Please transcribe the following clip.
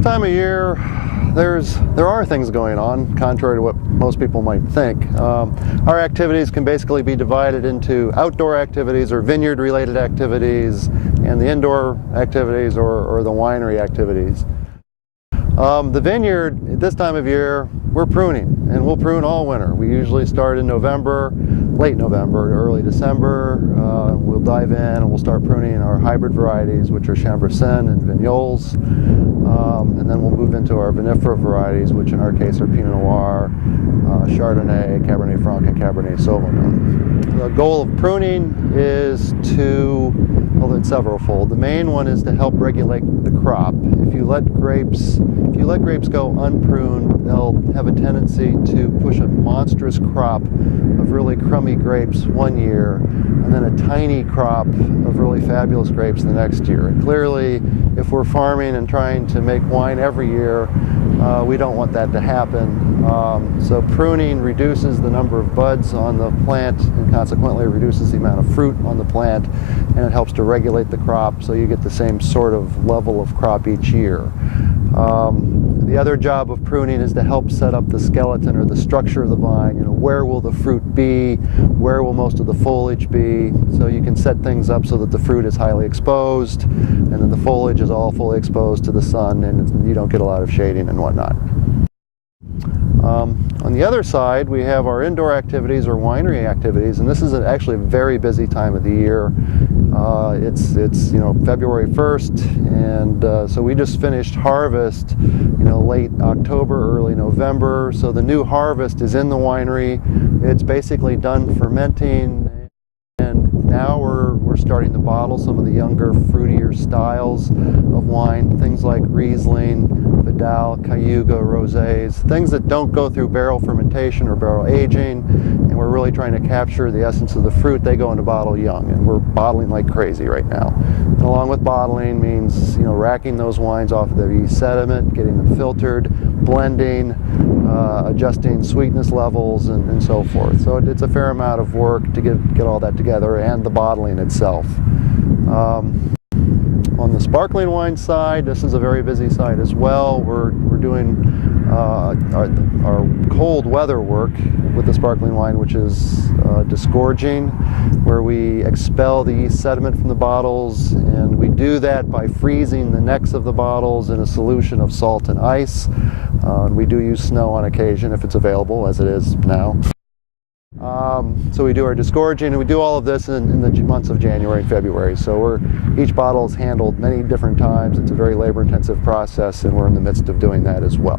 This time of year, there are things going on, contrary to what most people might think. Our activities can basically be divided into outdoor activities or vineyard-related activities, and the indoor activities or the winery activities. The vineyard, at this time of year, we're pruning, and we'll prune all winter. We usually start in November, late November, early December. We'll dive in and we'll start pruning our hybrid varieties, which are Chambourcin and Vignoles. And then we'll move into our vinifera varieties, which in our case are Pinot Noir, Chardonnay, Cabernet Franc, and Cabernet Sauvignon. The goal of pruning is to, well, it's severalfold. The main one is to help regulate the crop. If you let grapes go unpruned, they'll have a tendency to push a monstrous crop of really crummy grapes one year, and then a tiny crop of really fabulous grapes the next year. And clearly, if we're farming and trying to make wine every year, we don't want that to happen. So pruning reduces the number of buds on the plant and consequently reduces the amount of fruit on the plant, and it helps to regulate the crop so you get the same sort of level of crop each year. The other job of pruning is to help set up the skeleton or the structure of the vine. You know, where will the fruit be? Where will most of the foliage be? So you can set things up so that the fruit is highly exposed, and then the foliage is all fully exposed to the sun, and you don't get a lot of shading and whatnot. On the other side, we have our indoor activities or winery activities, and this is actually a very busy time of the year. It's February 1st, and so we just finished harvest, late October, early November. So the new harvest is in the winery. It's basically done fermenting, and now we're starting to bottle some of the younger, fruitier styles of wine, things like Riesling, Vidal, Cayuga, Rosés, things that don't go through barrel fermentation or barrel aging, and we're really trying to capture the essence of the fruit. They go into bottle young, and we're bottling like crazy right now. And along with bottling means, racking those wines off of their yeast sediment, getting them filtered, blending, adjusting sweetness levels, and so forth. So it's a fair amount of work to get all that together, and the bottling itself. On the sparkling wine side, this is a very busy side as well. We're doing our cold weather work with the sparkling wine, which is disgorging, where we expel the yeast sediment from the bottles, and we do that by freezing the necks of the bottles in a solution of salt and ice. We do use snow on occasion if it's available, as it is now. So we do our disgorging, and we do all of this in the months of January and February. So each bottle is handled many different times. It's a very labor-intensive process, and we're in the midst of doing that as well.